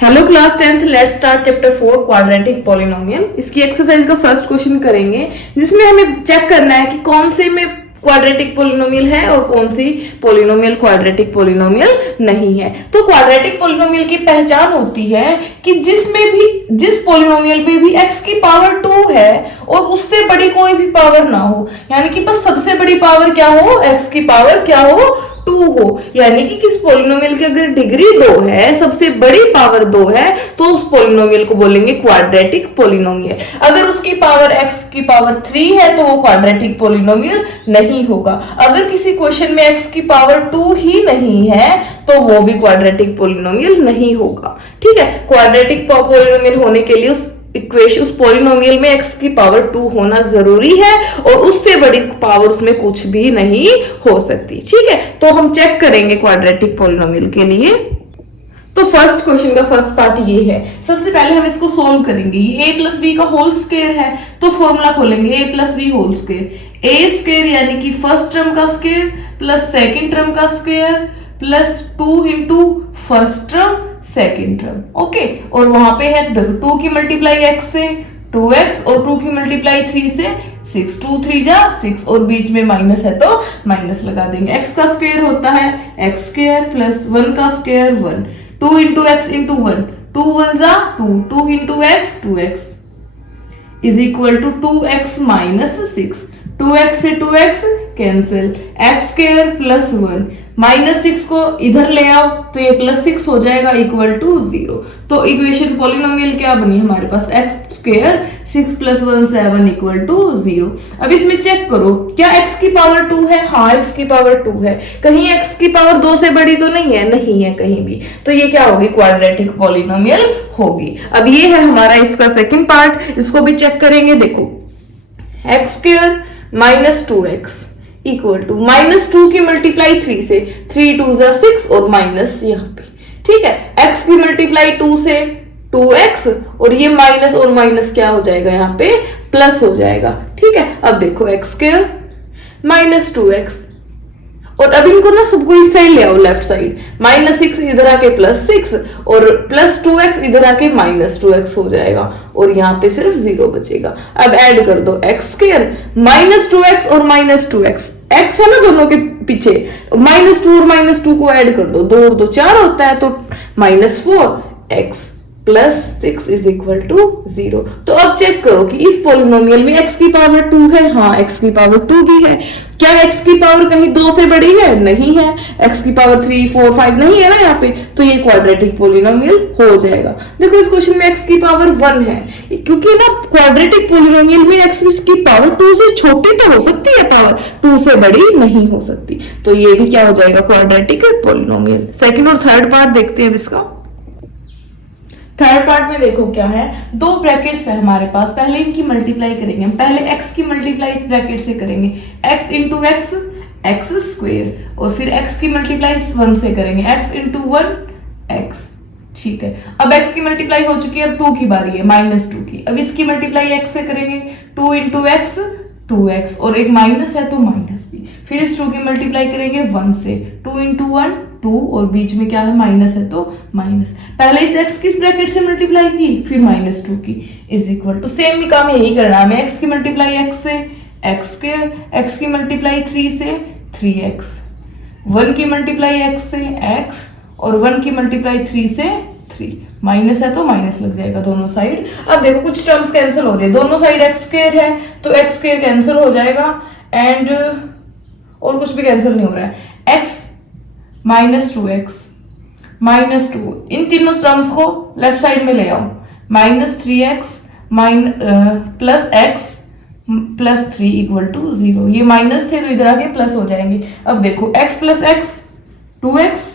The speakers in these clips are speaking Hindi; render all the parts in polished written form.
Hello class 10th, let's start chapter 4 quadratic polynomial. इसकी एक्सरसाइज का फर्स्ट क्वेश्चन करेंगे जिसमें हमें चेक करना है कि कौन से में क्वाड्रेटिक पॉलिनोमियल है और कौन सी पॉलिनोमियल क्वाड्रेटिक पॉलिनोमियल नहीं है। तो क्वाड्रेटिक पॉलिनोमियल की पहचान होती है कि जिस पॉलिनोमियल में भी x की पावर 2 है और उससे बड़ी कोई भी पावर ना हो, यानी कि बस सबसे बड़ी पावर क्या हो, x की पावर क्या हो, 2 हो। यानी कि किस पॉलिनोमियल की अगर डिग्री 2 है, सबसे बड़ी पावर 2 है, तो उस पॉलिनोमियल को बोलेंगे क्वाड्रेटिक पॉलिनोमियल। अगर उसकी पावर x की पावर 3 है तो वो क्वाड्रेटिक पॉलिनोमियल नहीं होगा। अगर किसी क्वेश्चन में x की पावर 2 ही नहीं है तो वो भी क्वाड्रेटिक पॉलिनोमियल नहीं होगा। ठीक है, क्वाड्रेटिक पॉलिनोमियल होने के लिए उस पॉलिनोमियल में x की पावर 2 होना जरूरी है और उससे बड़ी पावर उसमें कुछ भी नहीं हो सकती। ठीक है, तो हम चेक करेंगे क्वाड्रेटिक पॉलिनोमियल के लिए। तो फर्स्ट क्वेश्चन का फर्स्ट पार्ट ये है। सबसे पहले हम इसको सॉल्व करेंगे। ये a प्लस बी का होल स्क्वायर है तो फॉर्मूला खोलेंगे a plus B whole square. a square यानी कि फर्स्ट टर्म का स्क्वायर प्लस सेकेंड टर्म का square plus 2 into first term second term. Okay, और वहां पे है 2 की मल्टीप्लाई x से 2x और 2 की मल्टीप्लाई 3 से 6, 2 3 जा 6 और बीच में माइनस है तो माइनस लगा देंगे। x का स्क्वायर होता है x स्क्वायर प्लस 1 का स्क्वायर 1, 2 इंटू एक्स इंटू 1, 2 1 जा 2, 2 into X 2x is equal to 2x minus 6, 2x से 2x cancel, x square plus 1 minus 6 को इधर ले आओ तो ये प्लस 6 हो जाएगा इक्वल टू 0। तो इक्वेशन पॉलिनोमियल क्या बनी हमारे पास, x square 6 plus 1 7 equal to 0। अब इसमें चेक करो क्या x की पावर 2 है, हाँ x की पावर 2 है। कहीं x की पावर 2 से बड़ी तो नहीं है, नहीं है कहीं भी। तो ये क्या होगी, क्वाड्रेटिक पॉलिनोमियल होगी। अब ये है हमारा इसका सेकंड पार्ट, इसको भी चेक करेंगे। देखो x square minus 2x equal to minus 2 की मल्टीप्लाई 3 से 3 2 जा 6 और माइनस यहाँ पे। ठीक है, x की मल्टीप्लाई 2 से 2x और ये माइनस और माइनस क्या हो जाएगा, यहाँ पे प्लस हो जाएगा। ठीक है, अब देखो x स्क्वायर माइनस 2x और अब इनको ना सबको इस साइड ले आओ, लेफ्ट साइड, माइनस 6 इधर आके प्लस 6 और प्लस 2x इधर आके माइनस 2x हो जाएगा और यहाँ पे सिर्फ 0 बचेगा। अब ऐड कर दो x स्क्वायर माइनस 2x और माइनस 2x, x है ना दोनों के पीछे, माइनस 2 और माइनस 2 को ऐड कर दो, 2 और 2 4 होता है तो minus 4x plus 6 is equal to 0। तो अब चेक करो कि इस पॉलिनोमियल में x की पावर 2 है, हाँ x की पावर 2 भी है। क्या x की पावर कहीं 2 से बड़ी है, नहीं है। x की पावर 3 4 5 नहीं है ना यहाँ पे, तो ये क्वाड्रेटिक पॉलिनोमियल हो जाएगा। देखो इस क्वेश्चन में x की पावर 1 है, क्योंकि ना क्वाड्रेटिक पॉलिनोमियल में x की पावर 2 से छोटी तो हो सकती है, पावर 2 से बड़ी नहीं हो सकती। तो ये भी क्या हो जाएगा, क्वाड्रेटिक पॉलिनोमियल। सेकेंड और थर्ड पार्ट देखते हैं इसका। थर्ड पार्ट में देखो क्या है, 2 ब्रैकेट्स है हमारे पास, पहले इनकी मल्टीप्लाई करेंगे। हम पहले x की मल्टीप्लाई इस ब्रैकेट से करेंगे, x into x x square, और फिर x की मल्टीप्लाई 1 से करेंगे, x इंटू 1 x। ठीक है, अब x की मल्टीप्लाई हो चुकी है, अब 2 की बारी है, माइनस 2 की। अब इसकी मल्टीप्लाई x से करेंगे, 2 इंटू एक्स 2x और एक माइनस है तो माइनस भी। फिर इस 2 की मल्टीप्लाई करेंगे 1 से, 2 इंटू 1 2 और बीच में क्या है, माइनस है तो माइनस। पहले इस x किस ब्रैकेट से मल्टीप्लाई की, फिर माइनस 2 की इज इक्वल टू, सेम काम यही करना है हमें, x की मल्टीप्लाई x से x स्क्वायर, x की मल्टीप्लाई 3 से 3x, 1 की मल्टीप्लाई x से x और 1 की मल्टीप्लाई 3 से 3, माइनस है तो माइनस लग जाएगा दोनों साइड। अब देखो कुछ टर्म्स कैंसिल हो रही है, दोनों साइड x स्क्वायर है तो x स्क्वायर कैंसिल हो जाएगा एंड और कुछ भी कैंसिल नहीं हो रहा है, x माइनस 2x माइनस 2, इन तीनों टर्म्स को लेफ्ट साइड में ले आओ, minus 3x plus x plus 3 equal to 0। ये माइनस थे तो इधर आके प्लस हो जाएंगे। अब देखो x plus x 2x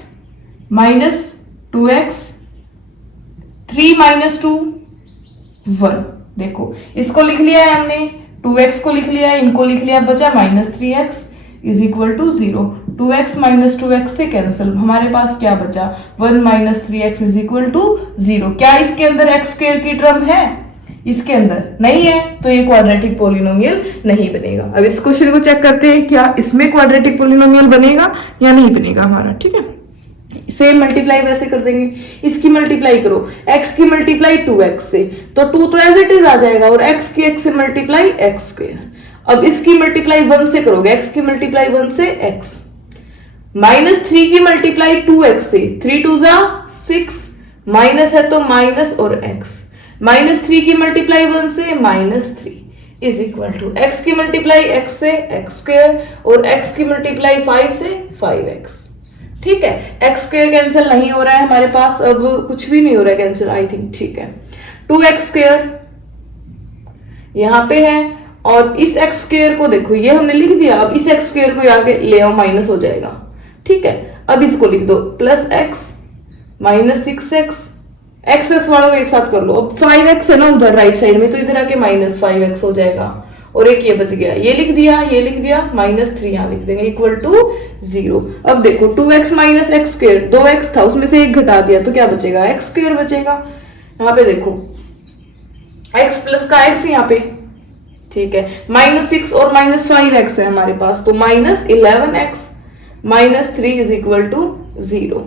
minus 2x 3 minus 2 1। देखो इसको लिख लिया है हमने, 2x को लिख लिया है, इनको लिख लिया, बचा minus 3x is equal to 0। 2x minus 2x से कैंसिल, हमारे पास क्या बचा, 1 minus 3x is equal to 0। क्या इसके अंदर x स्क्वायर की टर्म है, इसके अंदर नहीं है, तो ये क्वाड्रेटिक पॉलिनोमियल नहीं बनेगा। अब इस क्वेश्चन को चेक करते हैं, क्या इसमें क्वाड्रेटिक पॉलिनोमियल बनेगा या नहीं बनेगा हमारा। ठीक है, सेम मल्टीप्लाई वैसे कर देंगे, इसकी मल्टीप्लाई करो, x की मल्टीप्लाई 2x से, तो 2 तो एज इट इज आ जाएगा, और x की x से मल्टीप्लाई x स्क्वायर। अब इसकी मल्टीप्लाई 1 से करोगे, x की मल्टीप्लाई 1 से x, -3 की मल्टीप्लाई 2x से, 3 2 जा 6, माइनस है तो माइनस और x, -3 की मल्टीप्लाई 1 से -3 इज इक्वल टू x की मल्टीप्लाई x से x स्क्वायर, और x की मल्टीप्लाई 5 से 5x। ठीक है, x स्क्वायर कैंसिल नहीं हो रहा है हमारे पास, अब कुछ भी नहीं हो रहा है कैंसिल, आई थिंक। ठीक है, 2x स्क्वायर यहां पे है, और इस x स्क्वायर को देखो, ये हमने लिख दिया, अब इस x स्क्वायर को यहाँ पे ले आओ, माइनस हो जाएगा। ठीक है, अब इसको लिख दो plus x minus 6x, x वालों को एक साथ कर लो। अब 5x है ना उधर राइट साइड में, तो इधर आके माइनस 5x हो जाएगा, और एक ये बच गया, ये लिख दिया, ये लिख दिया, -3 यहां लिख देंगे, इक्वल टू 0। अब देखो 2x minus x square, 2x था उसमें से एक घटा दिया, तो क्या बचेगा, x स्क्वायर बचेगा। यहाँ पे देखो x प्लस का x यहाँ पे, ठीक है, -6 और -5x है हमारे पास, तो -11x -3 is equal to 0,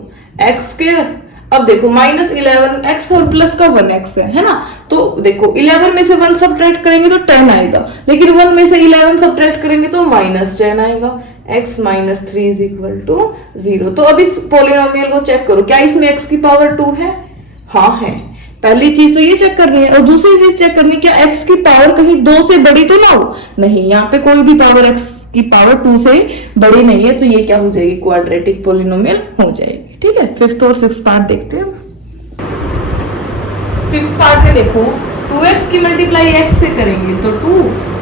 x square. अब देखो -11x और प्लस का 1x है ना, तो देखो 11 में से 1 सब्ट्रैक्ट करेंगे तो 10 आएगा, लेकिन 1 में से 11 सब्ट्रैक्ट करेंगे तो -10 आएगा, x -3 इज इक्वल टू 0। तो अब इस पॉलिनोमियल को चेक करो, क्या इसमें x की पावर 2 है? हाँ है। पहली चीज तो ये चेक करनी है, और दूसरी चीज चेक करनी है क्या x की पावर कहीं 2 से बड़ी तो ना हो। नहीं, यहाँ पे कोई भी पावर x की पावर 2 से बड़ी नहीं है, तो ये क्या हो जाएगी, क्वाड्रेटिक पॉलिनोमियल हो जाएगी। ठीक है, 5th और 6th पार्ट देखते हैं। 5th पार्ट में देखो 2x की मल्टीप्लाई x से करेंगे तो 2,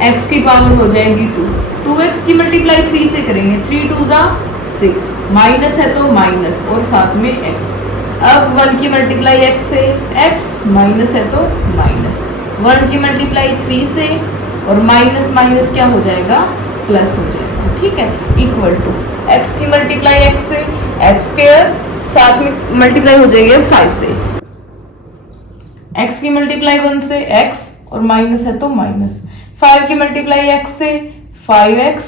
x की पावर हो जाएगी 2, 2x की मल्टीप्लाई 3 से करेंगे, 3 2 जा 6, माइनस है तो माइनस और साथ में x। अब 1 की मल्टीप्लाई x से x, माइनस है तो माइनस, 1 की मल्टीप्लाई 3 से, और माइनस माइनस क्या हो जाएगा, प्लस हो जाएगा। ठीक है, इक्वल टू x की मल्टीप्लाई x से x स्क्वायर, साथ में मल्टीप्लाई हो जाएगी 5 से, x की मल्टीप्लाई 1 से x, और माइनस है तो माइनस, 5 की मल्टीप्लाई x से 5x,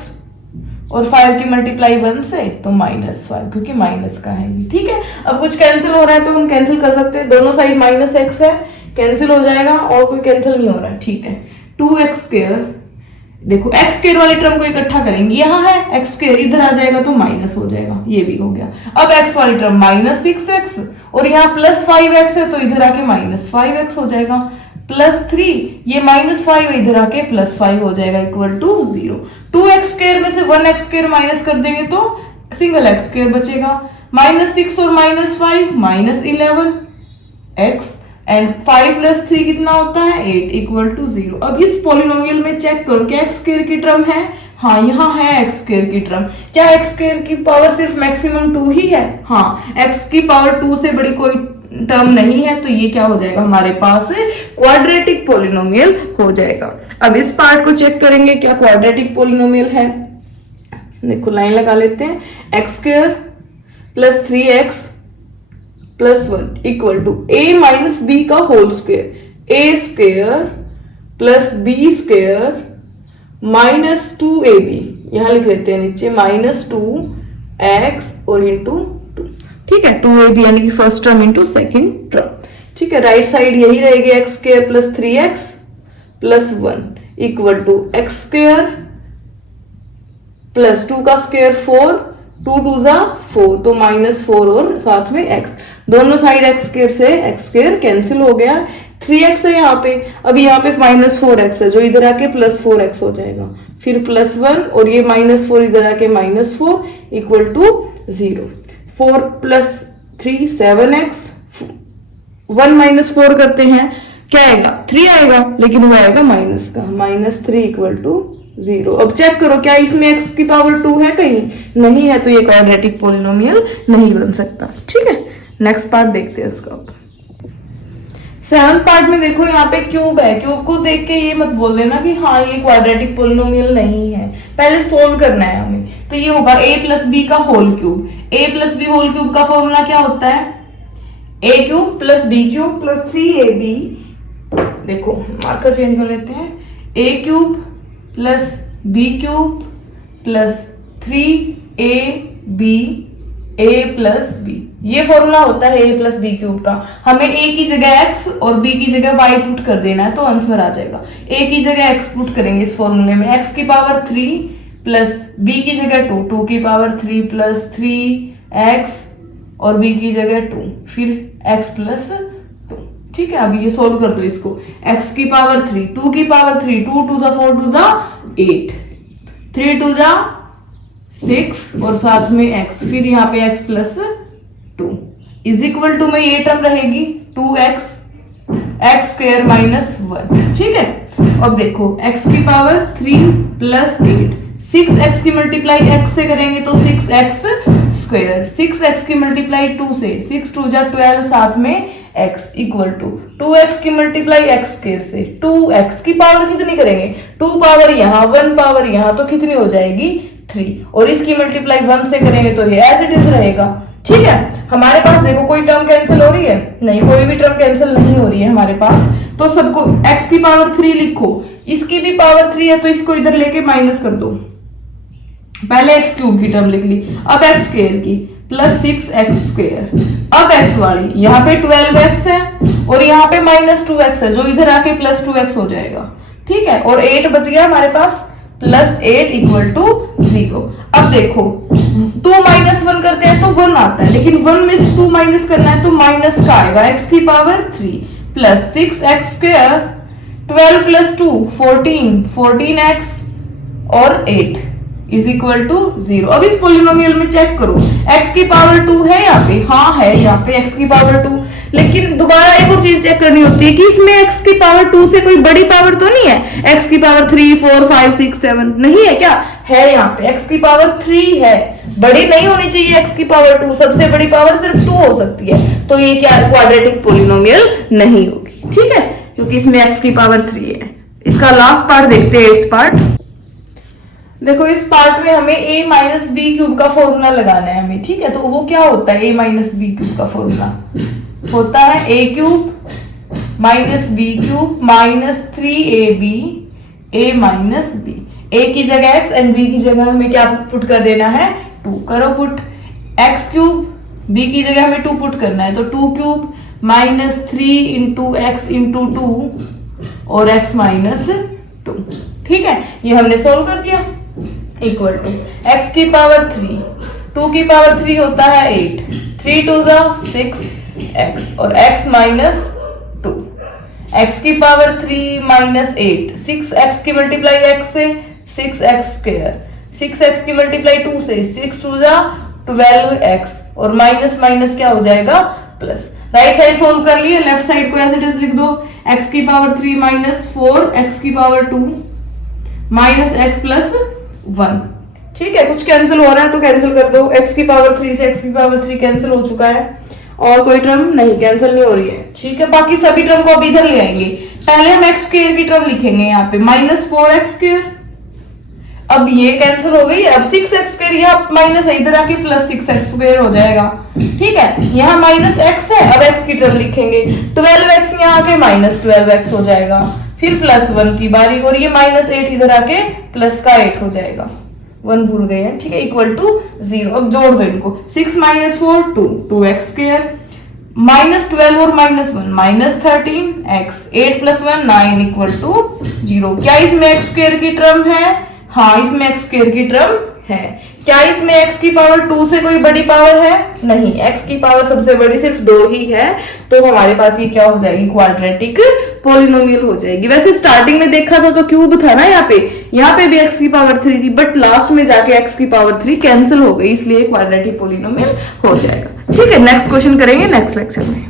और 5 की मल्टीप्लाई 1 से तो -5, क्योंकि माइनस का है ये। ठीक है, अब कुछ कैंसिल हो रहा है तो हम कैंसिल कर सकते हैं, दोनों साइड -x है, कैंसिल हो जाएगा, और कोई कैंसिल नहीं हो रहा है। ठीक है, 2x स्क्वायर, देखो x स्क्वायर वाले टर्म को इकट्ठा करेंगे, यहाँ है x स्क्वायर, इधर आ जाएगा तो माइनस हो जाएगा, ये भी हो गया। अब x वाली टर्म -6x, और यहाँ +5x है तो इधर आके -5x हो जाएगा, +3, ये -5 इधर आके +5 हो जाएगा, इक्वल टू 0। 2x स्क्वायर में से 1x स्क्वायर माइनस कर देंगे तो सिंगल x स्क्वायर बचेगा, -6 और -5 -11x, एंड 5 + 3 कितना होता है 8, इक्वल टू 0। अब इस पॉलिनोमियल में चेक करो क्या x स्क्वायर की टर्म है, हाँ यहाँ है x स्क्वायर की टर्म। क्या x स्क्वायर की पावर सिर्फ मैक्सिमम 2 ही है? हाँ, x की पावर 2 से बड़ी कोई टर्म नहीं है, तो ये क्या हो जाएगा हमारे पास क्वाड्रेटिक पॉलिनोमियल हो जाएगा। अब इस पार्ट को चेक करेंगे क्या क्वाड्रेटिक पॉलिनोमियल है। देखो लाइन लगा लेते हैं, x square plus 3x plus 1 equal to a minus B का whole square, a square plus B square minus 2ab, यहां लिख लेते हैं नीचे -2x और इंटू 2। ठीक है, 2ab यानी कि first term into second term. ठीक है, राइट साइड यही रहेगी, x square plus 3x plus 1 equal to x square plus 2 का स्क्वायर 4, 2 2 जा 4, तो -4 और साथ में x, दोनों साइड x स्क्वायर से x स्क्वायर कैंसिल हो गया, 3x है यहाँ पे, अब यहाँ पे -4x है जो इधर आके +4x हो जाएगा, फिर +1 और ये -4 इधर आके -4 इक्वल टू 0। 4 + 3 7x, 1 - 4 करते हैं, क्या आएगा 3 आएगा, लेकिन वो आएगा माइनस का, -3 इक्वल टू 0। अब चेक करो क्या इसमें x की पावर 2 है, कहीं नहीं है, तो ये क्वाड्रेटिक पॉलिनोमियल नहीं बन सकता। ठीक है, नेक्स्ट पार्ट देखते हैं इसका। 7th पार्ट में देखो यहाँ पे क्यूब है, क्यूब को देख के ये मत बोल देना कि हाँ ये क्वाड्रेटिक पॉलिनोमियल नहीं है, पहले सोल्व करना है हमें। तो ये होगा a + b का whole cube, a + b whole cube का फॉर्मूला क्या होता है, a³ + b³ + 3ab। देखो मार्कर चेंज कर लेते हैं, a³ + b³ + 3ab a + b। ये फॉर्मूला होता है a प्लस बी क्यूब का। हमें a की जगह x और b की जगह y पुट कर देना है तो आंसर आ जाएगा। a की जगह x पुट करेंगे इस फॉर्मूले में, x की पावर 3 प्लस b की जगह 2, 2 की पावर 3 प्लस 3x और b की जगह 2, फिर x प्लस 2। ठीक है, अभी ये सोल्व कर दो इसको। x की पावर 3, 2 की पावर 3, 2 2 जा 4 2 जा 8, 3 2 जा 6 और साथ में x, फिर यहाँ पे x plus 2 is equal to में ये टर्म रहेगी 2x एक्स स्क्वायर माइनस 1। ठीक है, अब देखो x की पावर 3 प्लस 8, 6x की मल्टीप्लाई x से करेंगे तो 6x स्क्वायर, 6x की मल्टीप्लाई 2 से 6 2 जा 12, साथ में x इक्वल टू 2x की मल्टीप्लाई x स्क्वायर से 2x की पावर कितनी करेंगे, 2 पावर यहाँ 1 पावर यहाँ, तो कितनी हो जाएगी 3, और इसकी मल्टीप्लाई 1 से करेंगे तो ये एज इट इज रहेगा। ठीक है, हमारे पास देखो कोई टर्म कैंसिल हो रही है नहीं, कोई भी टर्म कैंसिल नहीं हो रही है हमारे पास, तो सबको x की पावर 3 लिखो, इसकी भी पावर 3 है तो इसको इधर लेके माइनस कर दो। पहले x क्यूब की टर्म लिख ली, अब x स्क्वायर की प्लस 6x स्क्वायर, अब x वाली यहाँ पे 12x है और यहाँ पे माइनस 2x है जो इधर आके प्लस 2x हो जाएगा। ठीक है, और 8 बच गया हमारे पास, प्लस 8 इक्वल टू 0। अब देखो 2 माइनस 1 करते हैं तो 1 आता है, लेकिन 1 में से 2 माइनस करना है तो माइनस का आएगा, x की power 3 plus 6x square, 12 plus 2 14, 14x और 8 इज इक्वल टू 0। अब इस पोलिनोमियल में चेक करो, x की पावर 2 है यहाँ पे, हाँ है यहाँ पे x की पावर 2, लेकिन दोबारा एक और चीज चेक करनी होती है कि इसमें x की पावर 2 से कोई बड़ी पावर तो नहीं है, x की पावर 3 4 5 6 7 नहीं है क्या, है यहाँ पे x की पावर 3 है, बड़ी नहीं होनी चाहिए x की पावर 2, सबसे बड़ी पावर सिर्फ 2 हो सकती है, तो ये क्या क्वाड्रेटिक पोलिनोमियल नहीं होगी। ठीक है, क्योंकि इसमें x की पावर 3 है। इसका लास्ट पार्ट देखते हैं, 8th पार्ट। देखो इस पार्ट में हमें a माइनस बी क्यूब का फॉर्मूला लगाना है हमें। ठीक है, तो वो क्या होता है, a माइनस बी क्यूब का फॉर्मूला होता है a cube minus B cube minus 3ab a minus b, a की जगह x एंड b की जगह हमें क्या पुट कर देना है 2, करो पुट, x क्यूब b की जगह हमें 2 पुट करना है तो 2 cube minus 3 into x into 2 और x माइनस 2। ठीक है, ये हमने सोल्व कर दिया, इक्वल टू x की पावर 3, 2 की पावर 3 होता है 8, 3 2 जा 6x और x माइनस 2, x की पावर 3 माइनस 8, 6x की मल्टीप्लाई x से 6x स्क्वायर, 6x की मल्टीप्लाई 2 से 6 2 जा 12x और माइनस माइनस क्या हो जाएगा प्लस। राइट साइड सोल्व कर लिए, लेफ्ट साइड को एज इट इज लिख दो, x की पावर 3 माइनस 4 x की पावर 2 माइनस x प्लस 1। ठीक है, कुछ कैंसिल हो रहा है तो कैंसिल कर दो, x की पावर 3 से x की पावर 3 कैंसिल हो चुका है और कोई टर्म नहीं कैंसिल नहीं हो रही है। ठीक है, बाकी सभी टर्म को अब इधर ले आएंगे। पहले हम x स्क्वायर की टर्म लिखेंगे यहाँ पे माइनस 4x स्क्वायर, अब ये कैंसिल हो गई, अब 6x स्क्वायर यहाँ माइनस है, इधर आके प्लस 6x स्क्वायर हो जाएगा। ठीक है, यहाँ माइनस x है, अब x की टर्म लिखेंगे, 12x यहाँ आके माइनस 12x हो जाएगा, फिर प्लस 1 की बारी और ये माइनस 8 इधर आके प्लस का 8 हो जाएगा, 1 भूल गए हैं। ठीक है, इक्वल टू 0। अब जोड़ दो इनको, 6 माइनस 4 2, 2x स्क्वायर माइनस 12 और minus 1 minus 13x, 8 plus 1 9 equal to 0। क्या इसमें x स्क्वायर की टर्म है, हाँ इसमें x स्क्वायर की टर्म है। क्या इसमें x की पावर 2 से कोई बड़ी पावर है, नहीं, x की पावर सबसे बड़ी सिर्फ 2 ही है, तो हमारे पास ये क्या हो जाएगी क्वाड्रेटिक पोलिनोमियल हो जाएगी। वैसे स्टार्टिंग में देखा था तो क्यूब था ना यहाँ पे भी x की पावर 3 थी, बट लास्ट में जाके x की पावर 3 कैंसिल हो गई, इसलिए क्वाड्रेटिक पोलिनोमियल हो जाएगा। ठीक है, नेक्स्ट क्वेश्चन करेंगे नेक्स्ट लेक्चर में।